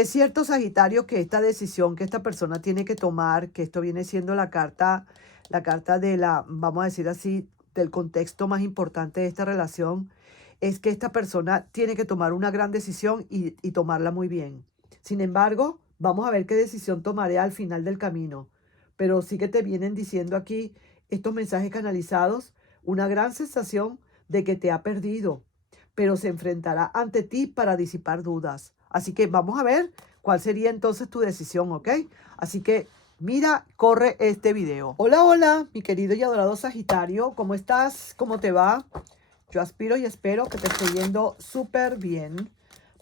Es cierto, Sagitario, que esta decisión que esta persona tiene que tomar, que esto viene siendo la carta de la, vamos a decir así, del contexto más importante de esta relación, es que esta persona tiene que tomar una gran decisión y tomarla muy bien. Sin embargo, vamos a ver qué decisión tomaré al final del camino. Pero sí que te vienen diciendo aquí estos mensajes canalizados, una gran sensación de que te ha perdido, pero se enfrentará ante ti para disipar dudas. Así que vamos a ver cuál sería entonces tu decisión, ¿ok? Así que mira, corre este video. Hola, hola, mi querido y adorado Sagitario, ¿cómo estás? ¿Cómo te va? Yo aspiro y espero que te esté yendo súper bien.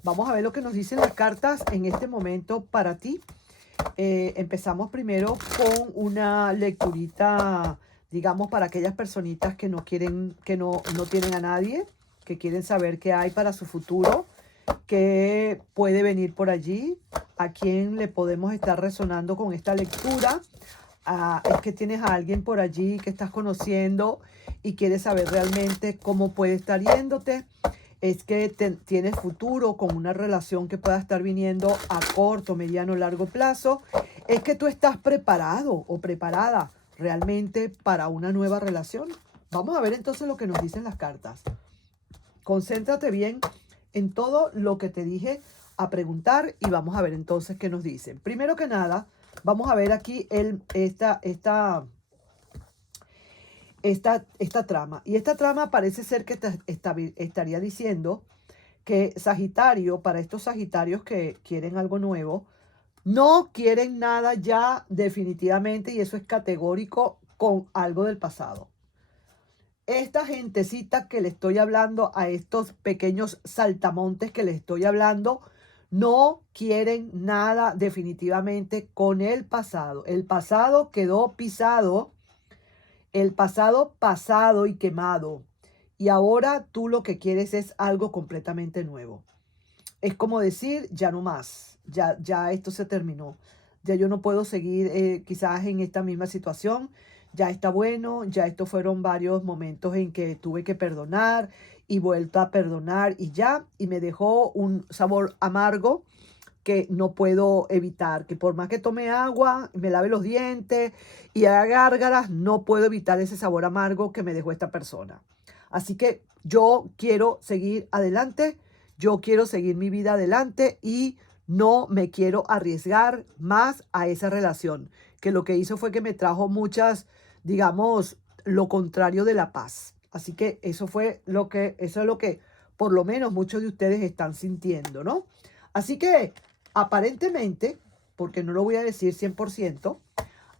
Vamos a ver lo que nos dicen las cartas en este momento para ti. Empezamos primero con una lecturita, digamos, para aquellas personitas que no quieren, que no tienen a nadie, que quieren saber qué hay para su futuro, qué puede venir por allí, a quién le podemos estar resonando con esta lectura. Es que tienes a alguien por allí que estás conociendo y quieres saber realmente cómo puede estar yéndote. Es que tienes futuro con una relación que pueda estar viniendo a corto, mediano, largo plazo. Es que tú estás preparado o preparada realmente para una nueva relación. Vamos a ver entonces lo que nos dicen las cartas. Concéntrate bien en todo lo que te dije a preguntar y vamos a ver entonces qué nos dicen. Primero que nada, vamos a ver aquí esta trama. Y esta trama parece ser que estaría diciendo que Sagitario, para estos Sagitarios que quieren algo nuevo, no quieren nada ya definitivamente, y eso es categórico, con algo del pasado. Esta gentecita que le estoy hablando, a estos pequeños saltamontes que les estoy hablando, no quieren nada definitivamente con el pasado. El pasado quedó pisado, el pasado pasado y quemado. Y ahora tú lo que quieres es algo completamente nuevo. Es como decir, ya no más, ya esto se terminó. Ya yo no puedo seguir quizás en esta misma situación. Ya está bueno, ya estos fueron varios momentos en que tuve que perdonar y vuelto a perdonar y me dejó un sabor amargo que no puedo evitar, que por más que tome agua, me lave los dientes y haga gárgaras, no puedo evitar ese sabor amargo que me dejó esta persona. Así que yo quiero seguir adelante, yo quiero seguir mi vida adelante y no me quiero arriesgar más a esa relación, que lo que hizo fue que me trajo muchas, digamos, lo contrario de la paz. Así que eso es lo que por lo menos muchos de ustedes están sintiendo, ¿no? Así que aparentemente, porque no lo voy a decir 100%,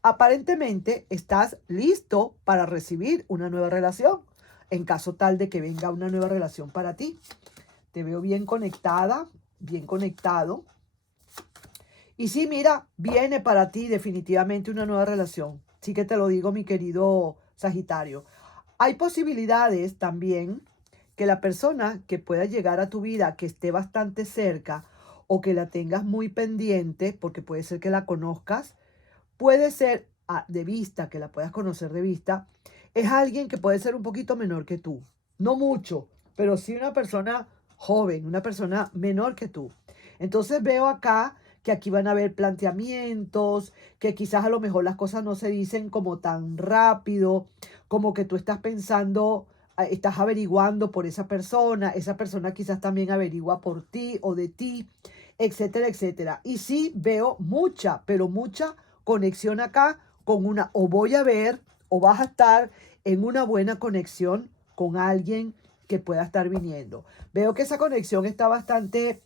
aparentemente estás listo para recibir una nueva relación, en caso tal de que venga una nueva relación para ti. Te veo bien conectada, bien conectado. Y sí, mira, viene para ti definitivamente una nueva relación. Sí que te lo digo, mi querido Sagitario. Hay posibilidades también que la persona que pueda llegar a tu vida, que esté bastante cerca o que la tengas muy pendiente, porque puede ser que la conozcas, puede ser de vista, que la puedas conocer de vista, es alguien que puede ser un poquito menor que tú. No mucho, pero sí una persona joven, una persona menor que tú. Entonces veo acá que aquí van a haber planteamientos, que quizás a lo mejor las cosas no se dicen como tan rápido, como que tú estás pensando, estás averiguando por esa persona quizás también averigua por ti o de ti, etcétera, etcétera. Y sí veo mucha, pero mucha conexión acá con una, o voy a ver, o vas a estar en una buena conexión con alguien que pueda estar viniendo. Veo que esa conexión está bastante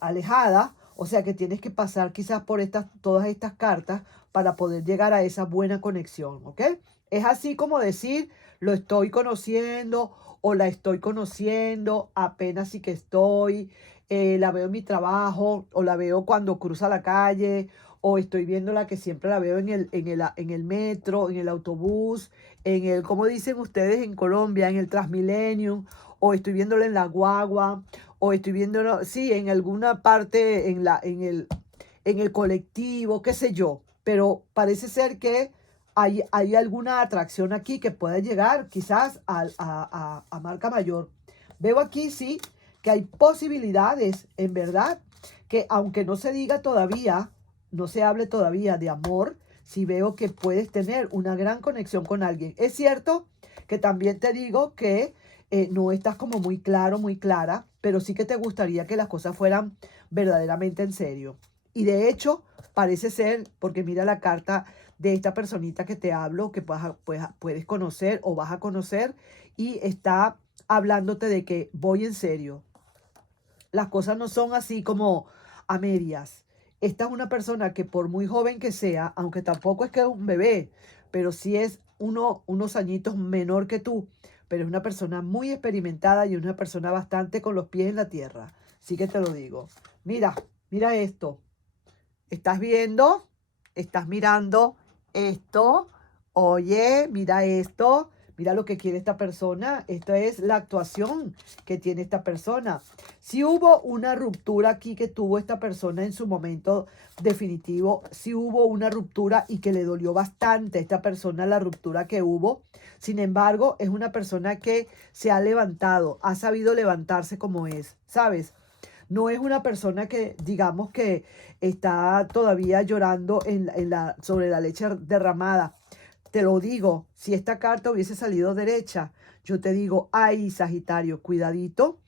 alejada, o sea que tienes que pasar quizás por todas estas cartas para poder llegar a esa buena conexión, ¿ok? Es así como decir, lo estoy conociendo o la estoy conociendo, apenas sí que estoy, la veo en mi trabajo o la veo cuando cruza la calle o estoy viéndola que siempre la veo en el metro, en el autobús, como dicen ustedes en Colombia, en el Transmillennium, o estoy viéndola en la guagua, o estoy viéndolo, sí, en alguna parte, en el colectivo, qué sé yo. Pero parece ser que hay alguna atracción aquí que pueda llegar quizás a marca mayor. Veo aquí, sí, que hay posibilidades, en verdad, que aunque no se diga todavía, no se hable todavía de amor, sí veo que puedes tener una gran conexión con alguien. Es cierto que también te digo que no estás como muy claro, muy clara, pero sí que te gustaría que las cosas fueran verdaderamente en serio. Y de hecho, parece ser, porque mira la carta de esta personita que te hablo, que puedes conocer o vas a conocer, y está hablándote de que voy en serio. Las cosas no son así como a medias. Esta es una persona que por muy joven que sea, aunque tampoco es que es un bebé, pero sí es unos añitos menor que tú, pero es una persona muy experimentada y una persona bastante con los pies en la tierra. Sí que te lo digo. Mira, mira esto. ¿Estás viendo? ¿Estás mirando esto? Oye, mira esto. Mira lo que quiere esta persona. Esta es la actuación que tiene esta persona. Si hubo una ruptura aquí que tuvo esta persona en su momento definitivo, si hubo una ruptura y que le dolió bastante a esta persona la ruptura que hubo. Sin embargo, es una persona que se ha levantado, ha sabido levantarse como es, ¿sabes? No es una persona que, digamos, que está todavía llorando sobre la leche derramada. Te lo digo, si esta carta hubiese salido derecha, yo te digo, ay, Sagitario, cuidadito,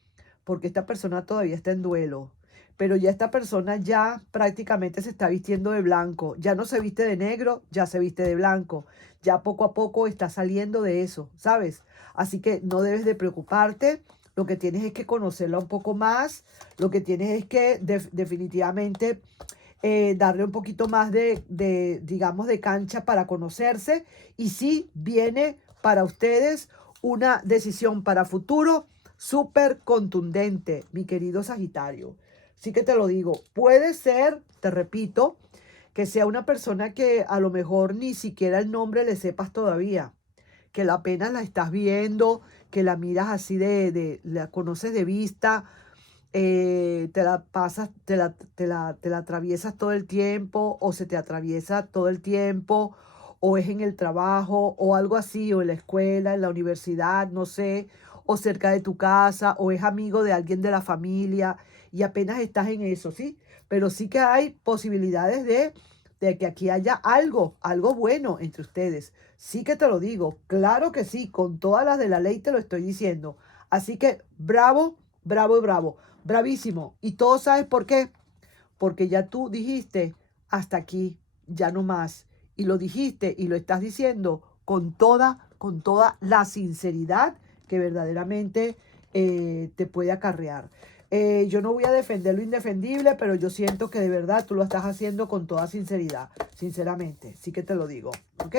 porque esta persona todavía está en duelo. Pero ya esta persona ya prácticamente se está vistiendo de blanco. Ya no se viste de negro, ya se viste de blanco. Ya poco a poco está saliendo de eso, ¿sabes? Así que no debes de preocuparte. Lo que tienes es que conocerla un poco más. Lo que tienes es que definitivamente darle un poquito más digamos, de cancha para conocerse. Y sí, viene para ustedes una decisión para futuro súper contundente, mi querido Sagitario. Sí que te lo digo, puede ser, te repito, que sea una persona que a lo mejor ni siquiera el nombre le sepas todavía, que la apenas la estás viendo, que la miras así la conoces de vista, te la pasas, te la atraviesas todo el tiempo, o se te atraviesa todo el tiempo, o es en el trabajo, o algo así, o en la escuela, en la universidad, no sé, o cerca de tu casa, o es amigo de alguien de la familia, y apenas estás en eso, ¿sí? Pero sí que hay posibilidades de que aquí haya algo bueno entre ustedes. Sí que te lo digo, claro que sí, con todas las de la ley te lo estoy diciendo. Así que bravo, bravo y bravo. Bravísimo. ¿Y todo sabes por qué? Porque ya tú dijiste hasta aquí, ya no más. Y lo dijiste y lo estás diciendo con toda la sinceridad que verdaderamente te puede acarrear. Yo no voy a defender lo indefendible, pero yo siento que de verdad tú lo estás haciendo con toda sinceridad, sinceramente. Sí que te lo digo, ¿ok?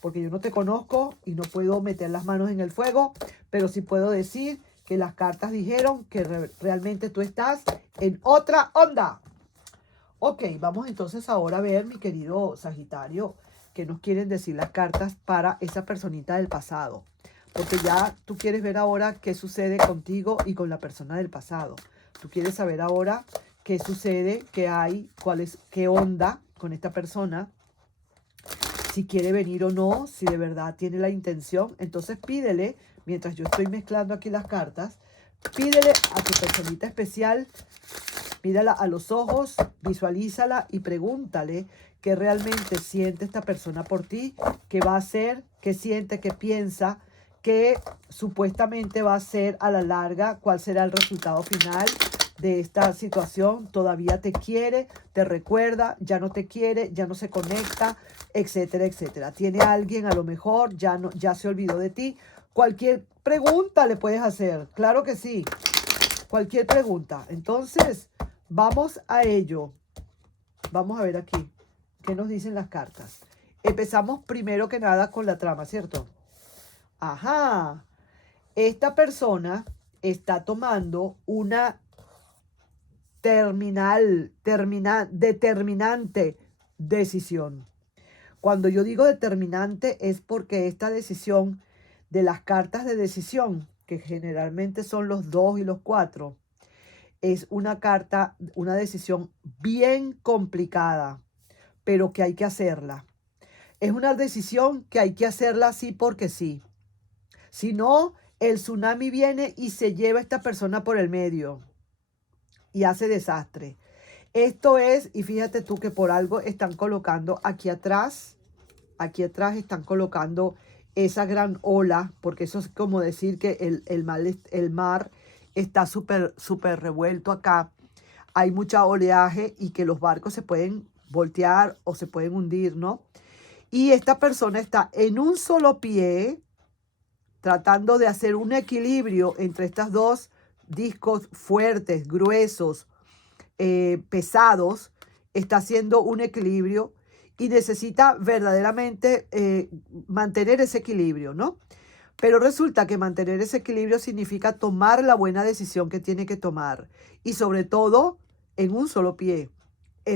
Porque yo no te conozco y no puedo meter las manos en el fuego, pero sí puedo decir que las cartas dijeron que realmente tú estás en otra onda. Ok, vamos entonces ahora a ver, mi querido Sagitario, qué nos quieren decir las cartas para esa personita del pasado. Porque ya tú quieres ver ahora qué sucede contigo y con la persona del pasado. Tú quieres saber ahora qué sucede, qué hay, qué onda con esta persona, si quiere venir o no, si de verdad tiene la intención. Entonces pídele, mientras yo estoy mezclando aquí las cartas, pídele a tu personita especial, mírala a los ojos, visualízala y pregúntale qué realmente siente esta persona por ti, qué va a hacer, qué siente, qué piensa, qué supuestamente va a ser a la larga, cuál será el resultado final de esta situación. Todavía te quiere, te recuerda, ya no te quiere, ya no se conecta, etcétera, etcétera. Tiene alguien, a lo mejor ya se olvidó de ti. Cualquier pregunta le puedes hacer, claro que sí, cualquier pregunta. Entonces, vamos a ello. Vamos a ver aquí qué nos dicen las cartas. Empezamos primero que nada con la trama, ¿cierto? Ajá. Esta persona está tomando una determinante decisión. Cuando yo digo determinante es porque esta decisión de las cartas de decisión, que generalmente son los 2 y los 4, es una decisión bien complicada, pero que hay que hacerla. Es una decisión que hay que hacerla sí porque sí. Si no, el tsunami viene y se lleva a esta persona por el medio y hace desastre. Esto es, y fíjate tú que por algo están colocando aquí atrás están colocando esa gran ola, porque eso es como decir que el mar está súper revuelto acá. Hay mucha oleaje y que los barcos se pueden voltear o se pueden hundir, ¿no? Y esta persona está en un solo pie, tratando de hacer un equilibrio entre estos dos discos fuertes, gruesos, pesados, está haciendo un equilibrio y necesita verdaderamente mantener ese equilibrio, ¿no? Pero resulta que mantener ese equilibrio significa tomar la buena decisión que tiene que tomar y sobre todo en un solo pie,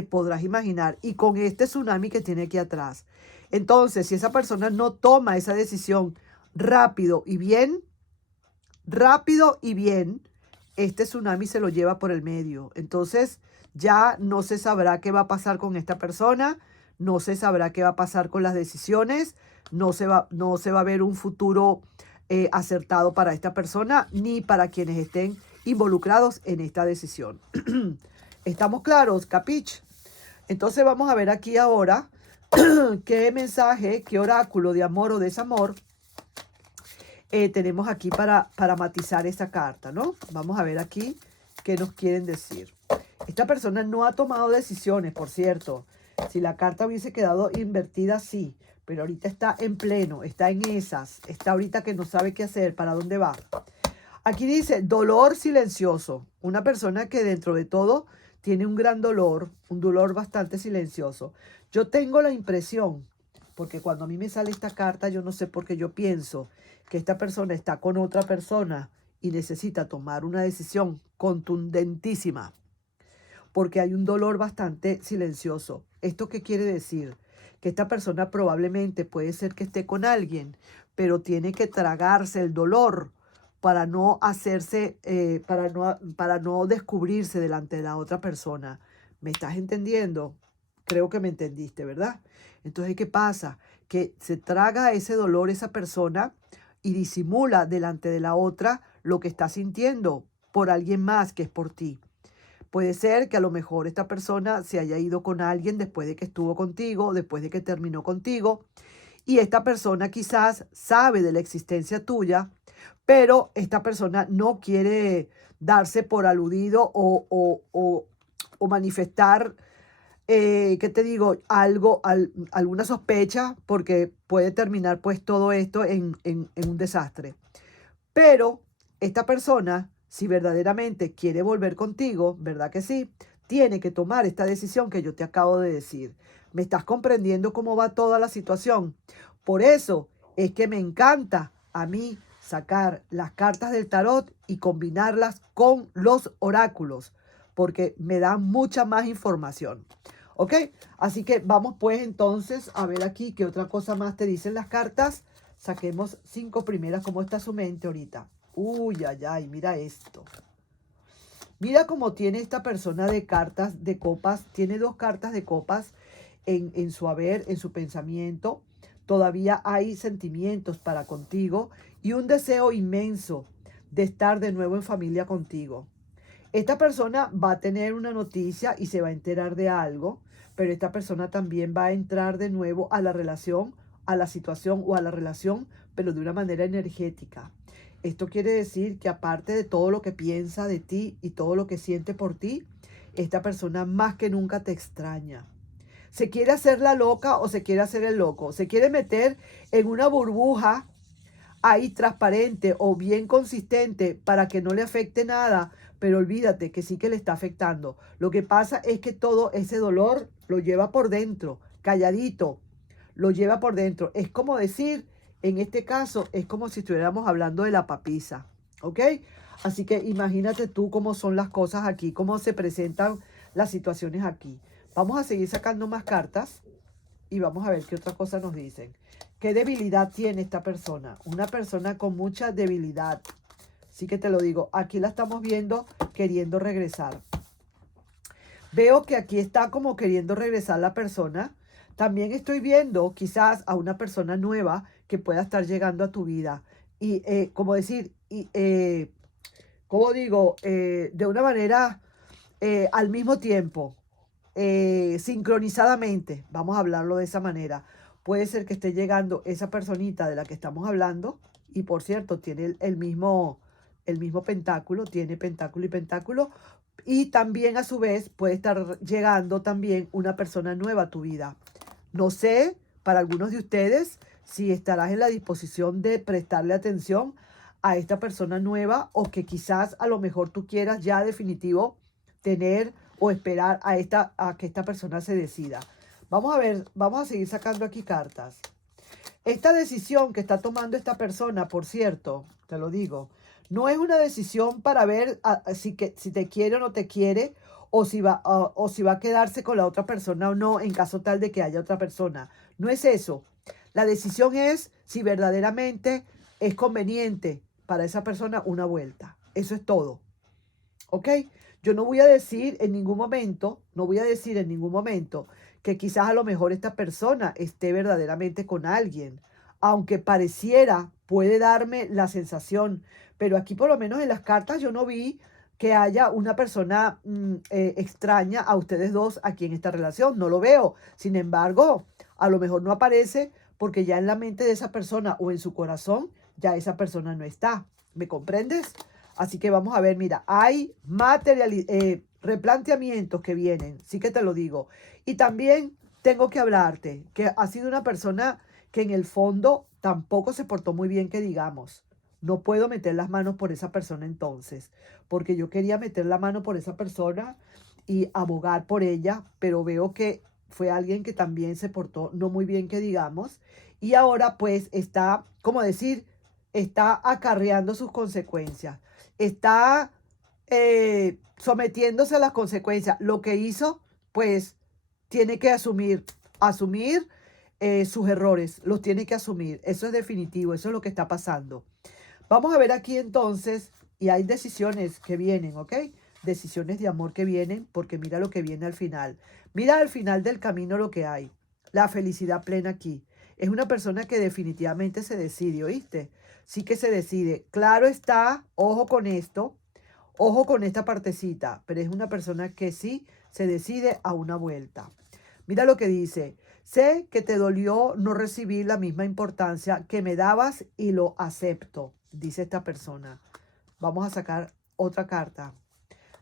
podrás imaginar, y con este tsunami que tiene aquí atrás. Entonces, si esa persona no toma esa decisión rápido y bien, este tsunami se lo lleva por el medio. Entonces, ya no se sabrá qué va a pasar con esta persona, no se sabrá qué va a pasar con las decisiones, no se va a ver un futuro acertado para esta persona ni para quienes estén involucrados en esta decisión. ¿Estamos claros? ¿Capich? Entonces vamos a ver aquí ahora qué mensaje, qué oráculo de amor o desamor tenemos aquí para matizar esa carta, ¿no? Vamos a ver aquí qué nos quieren decir. Esta persona no ha tomado decisiones, por cierto. Si la carta hubiese quedado invertida, sí. Pero ahorita está en pleno, está en esas. Está ahorita que no sabe qué hacer, para dónde va. Aquí dice, dolor silencioso. Una persona que dentro de todo tiene un gran dolor, un dolor bastante silencioso. Yo tengo la impresión, porque cuando a mí me sale esta carta, yo no sé por qué yo pienso que esta persona está con otra persona y necesita tomar una decisión contundentísima, porque hay un dolor bastante silencioso. ¿Esto qué quiere decir? Que esta persona probablemente puede ser que esté con alguien, pero tiene que tragarse el dolor para no hacerse, para no descubrirse delante de la otra persona. ¿Me estás entendiendo? Creo que me entendiste, ¿verdad? Entonces, ¿qué pasa? Que se traga ese dolor esa persona y disimula delante de la otra lo que está sintiendo por alguien más que es por ti. Puede ser que a lo mejor esta persona se haya ido con alguien después de que estuvo contigo, después de que terminó contigo, y esta persona quizás sabe de la existencia tuya, pero esta persona no quiere darse por aludido o manifestar, ¿qué te digo? Alguna sospecha, porque puede terminar pues todo esto en un desastre. Pero esta persona, si verdaderamente quiere volver contigo, ¿verdad que sí? Tiene que tomar esta decisión que yo te acabo de decir. ¿Me estás comprendiendo cómo va toda la situación? Por eso es que me encanta a mí sacar las cartas del tarot y combinarlas con los oráculos, porque me dan mucha más información. ¿Ok? Así que vamos pues entonces a ver aquí qué otra cosa más te dicen las cartas. Saquemos 5 primeras. ¿Cómo está su mente ahorita? Uy, ay, ay, mira esto. Mira cómo tiene esta persona de cartas de copas. Tiene 2 cartas de copas en su haber, en su pensamiento. Todavía hay sentimientos para contigo y un deseo inmenso de estar de nuevo en familia contigo. Esta persona va a tener una noticia y se va a enterar de algo, pero esta persona también va a entrar de nuevo a la relación, a la situación o a la relación, pero de una manera energética. Esto quiere decir que aparte de todo lo que piensa de ti y todo lo que siente por ti, esta persona más que nunca te extraña. Se quiere hacer la loca o se quiere hacer el loco. Se quiere meter en una burbuja ahí transparente o bien consistente para que no le afecte nada, pero olvídate que sí que le está afectando. Lo que pasa es que todo ese dolor lo lleva por dentro, calladito, lo lleva por dentro. Es como decir, en este caso, es como si estuviéramos hablando de la papisa, ¿ok? Así que imagínate tú cómo son las cosas aquí, cómo se presentan las situaciones aquí. Vamos a seguir sacando más cartas y vamos a ver qué otra cosa nos dicen. ¿Qué debilidad tiene esta persona? Una persona con mucha debilidad. Sí que te lo digo, aquí la estamos viendo queriendo regresar. Veo que aquí está como queriendo regresar la persona. También estoy viendo quizás a una persona nueva que pueda estar llegando a tu vida. Y como decir, como digo, de una manera al mismo tiempo. sincronizadamente, vamos a hablarlo de esa manera. Puede ser que esté llegando esa personita de la que estamos hablando, y por cierto, tiene el mismo pentáculo, tiene pentáculo y pentáculo, y también a su vez puede estar llegando también una persona nueva a tu vida. No sé, para algunos de ustedes, si estarás en la disposición de prestarle atención a esta persona nueva, o que quizás a lo mejor tú quieras ya definitivo tener o esperar a que esta persona se decida. Vamos a ver, vamos a seguir sacando aquí cartas. Esta decisión que está tomando esta persona, por cierto, te lo digo, no es una decisión para ver si te quiere o no te quiere, o si va a quedarse con la otra persona o no, en caso tal de que haya otra persona. No es eso. La decisión es si verdaderamente es conveniente para esa persona una vuelta. Eso es todo. ¿Ok? Yo no voy a decir en ningún momento, no voy a decir en ningún momento que quizás a lo mejor esta persona esté verdaderamente con alguien, aunque pareciera, puede darme la sensación, pero aquí por lo menos en las cartas yo no vi que haya una persona extraña a ustedes dos aquí en esta relación, no lo veo. Sin embargo, a lo mejor no aparece porque ya en la mente de esa persona o en su corazón ya esa persona no está. ¿Me comprendes? Así que vamos a ver, mira, hay replanteamientos que vienen, sí que te lo digo. Y también tengo que hablarte que ha sido una persona que en el fondo tampoco se portó muy bien, que digamos. No puedo meter las manos por esa persona entonces, porque yo quería meter la mano por esa persona y abogar por ella, pero veo que fue alguien que también se portó no muy bien, que digamos, y ahora pues está, como decir, está acarreando sus consecuencias, está sometiéndose a las consecuencias. Lo que hizo, pues tiene que asumir sus errores, los tiene que asumir. Eso es definitivo, eso es lo que está pasando. Vamos a ver aquí entonces, y hay decisiones que vienen, ¿ok? Decisiones de amor que vienen, porque mira lo que viene al final. Mira al final del camino lo que hay. La felicidad plena aquí. Es una persona que definitivamente se decide, ¿oíste? Sí que se decide. Claro está, ojo con esto, ojo con esta partecita, pero es una persona que sí se decide a una vuelta. Mira lo que dice. Sé que te dolió no recibir la misma importancia que me dabas y lo acepto, dice esta persona. Vamos a sacar otra carta.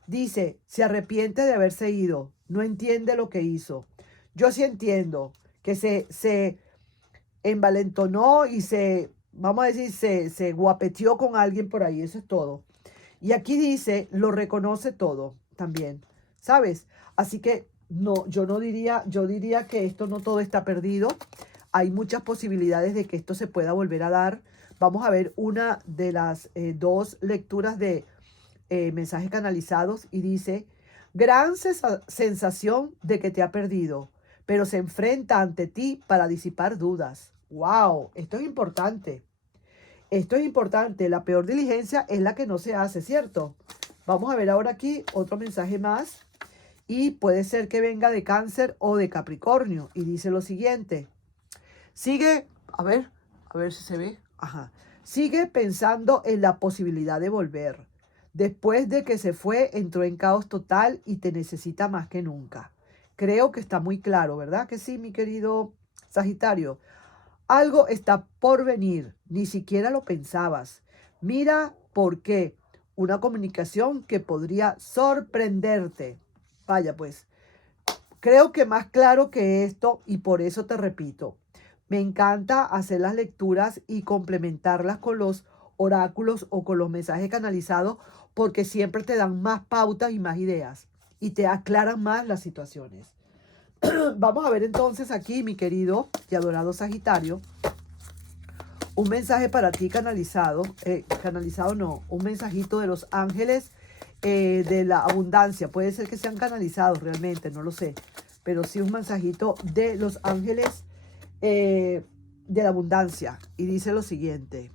Dice, se arrepiente de haberse ido, no entiende lo que hizo. Yo sí entiendo que se envalentonó y vamos a decir, se guapeteó con alguien por ahí, eso es todo. Y aquí dice, lo reconoce todo también, ¿sabes? Así que no, yo diría que esto no todo está perdido. Hay muchas posibilidades de que esto se pueda volver a dar. Vamos a ver una de las dos lecturas de mensajes canalizados y dice, gran sensación de que te ha perdido, pero se enfrenta ante ti para disipar dudas. ¡Wow! Esto es importante. Esto es importante. La peor diligencia es la que no se hace, ¿cierto? Vamos a ver ahora aquí otro mensaje más. Y puede ser que venga de Cáncer o de Capricornio. Y dice lo siguiente. Sigue, a ver si se ve. Ajá. Sigue pensando en la posibilidad de volver. Después de que se fue, entró en caos total y te necesita más que nunca. Creo que está muy claro, ¿verdad? Que sí, mi querido Sagitario. Algo está por venir, ni siquiera lo pensabas. Mira por qué. Una comunicación que podría sorprenderte. Vaya pues, creo que más claro que esto, y por eso te repito, me encanta hacer las lecturas y complementarlas con los oráculos o con los mensajes canalizados, porque siempre te dan más pautas y más ideas y te aclaran más las situaciones. Vamos a ver entonces aquí, mi querido y adorado Sagitario, un mensaje para ti canalizado, canalizado no, un mensajito de los ángeles de la abundancia. Puede ser que sean canalizados realmente, no lo sé, pero sí un mensajito de los ángeles de la abundancia. Y dice lo siguiente,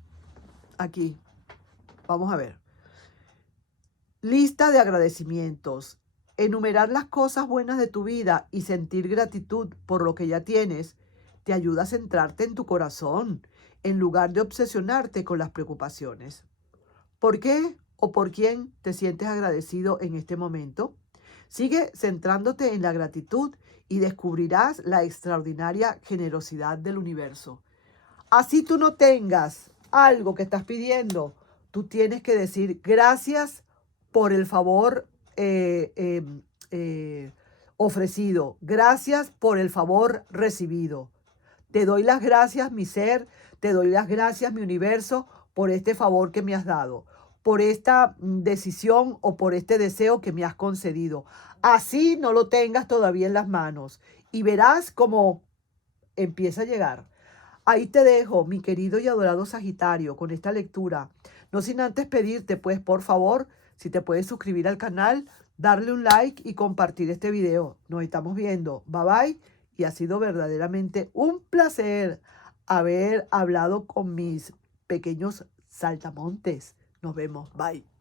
aquí, vamos a ver. Lista de agradecimientos. Enumerar las cosas buenas de tu vida y sentir gratitud por lo que ya tienes te ayuda a centrarte en tu corazón en lugar de obsesionarte con las preocupaciones. ¿Por qué o por quién te sientes agradecido en este momento? Sigue centrándote en la gratitud y descubrirás la extraordinaria generosidad del universo. Así tú no tengas algo que estás pidiendo, tú tienes que decir gracias por el favor ofrecido, gracias por el favor recibido. Te doy las gracias, mi ser, te doy las gracias, mi universo, por este favor que me has dado, por esta decisión o por este deseo que me has concedido. Así no lo tengas todavía en las manos y verás cómo empieza a llegar. Ahí te dejo, mi querido y adorado Sagitario, con esta lectura. No sin antes pedirte, pues, por favor, si te puedes suscribir al canal, darle un like y compartir este video. Nos estamos viendo. Bye bye. Y ha sido verdaderamente un placer haber hablado con mis pequeños saltamontes. Nos vemos. Bye.